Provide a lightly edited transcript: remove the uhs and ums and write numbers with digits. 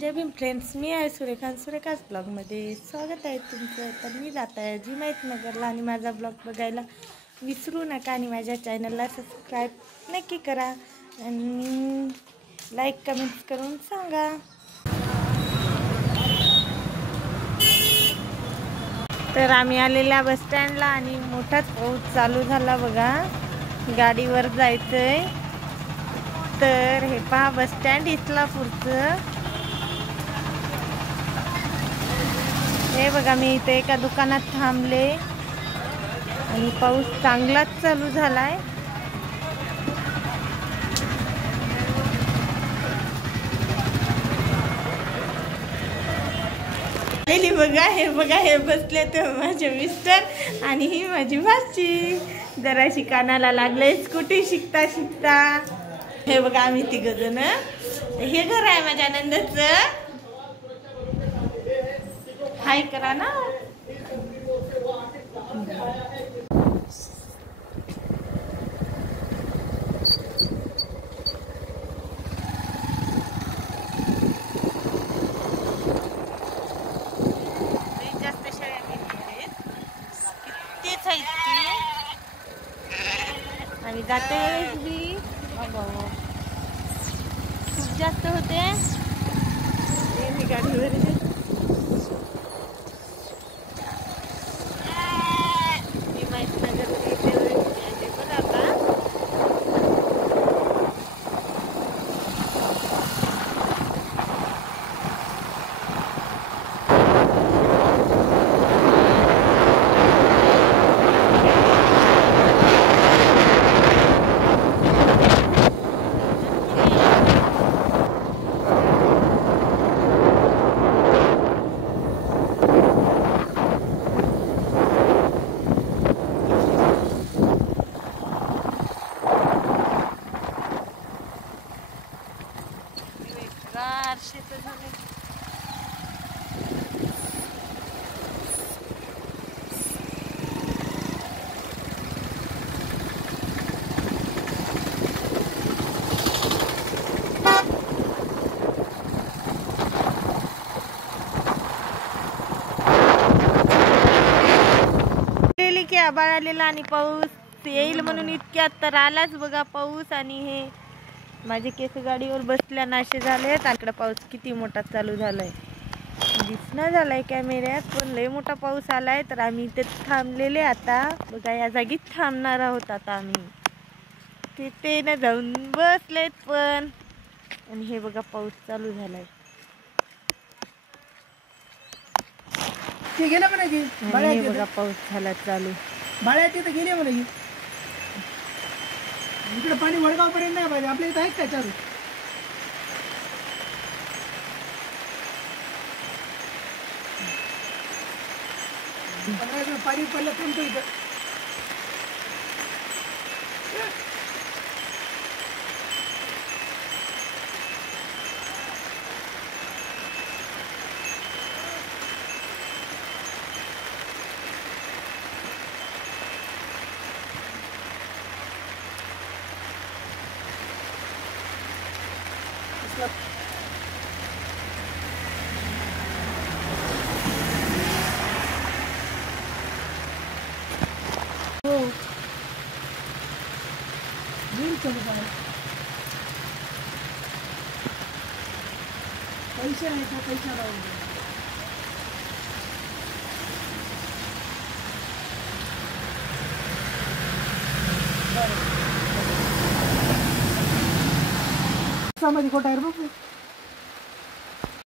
जय Bhim friends, मी आहे सुरेखाच ब्लॉगमध्ये स्वागत आहे तुमचं. तर मी जात आहे जी नगरला आणि माझा ब्लॉग बघायला विसरू नका आणि माझ्या चॅनलला सबस्क्राईब नक्की करा आणि लाईक कमेंट्स करून सांगा. तर आम्ही आलेल्या बस स्टँडला आणि मोठाच पाऊस चालू झाला बघा. गाडीवर जायचं आहे. तर हे पहा बस स्टँड इस्लापूरचं. हे बघा, मी इथे एका दुकानात थांबले आणि पाऊस चांगलाच चालू झालाय. बघा हे बसले तर माझे मिस्टर आणि ही माझी भाची. जराशी कानाला लागले स्कूटी शिकता. हे बघा आम्ही तिघ जण. हे घर आहे माझ्या नंदचं. हाय करा ना. जास्त शेळ्या तेच आहेत आणि जाते बी खूप जास्त होते. मी गाडीवर आभाळ आलेला आणि पाऊस येईल म्हणून इतक्यात तर आलाच बघा पाऊस. आणि हे माझे केस गाडीवर बसल्या नाशे झालेत. इकडे पाऊस किती मोठा चालू झालाय दिसणं झालाय कॅमेऱ्यात, पण लय मोठा पाऊस आलाय. तर आम्ही इथे थांबलेले आता बघा, या जागीच थांबणार आहोत आता आम्ही. तिथे न जाऊन बसलेत पण. आणि हे बघा पाऊस चालू झालाय. हे बघा पाऊस झाला चालू. बाळ्या तिथे गेले मला इकडे पाणी वडगाव पर्यंत नाही पाहिजे. आपल्या इथं आहेत का चालू पाणी पडलं थांबतो इथं. हो पैसे नाही का, पैसा राहून मध्ये खोटा आहे बघ.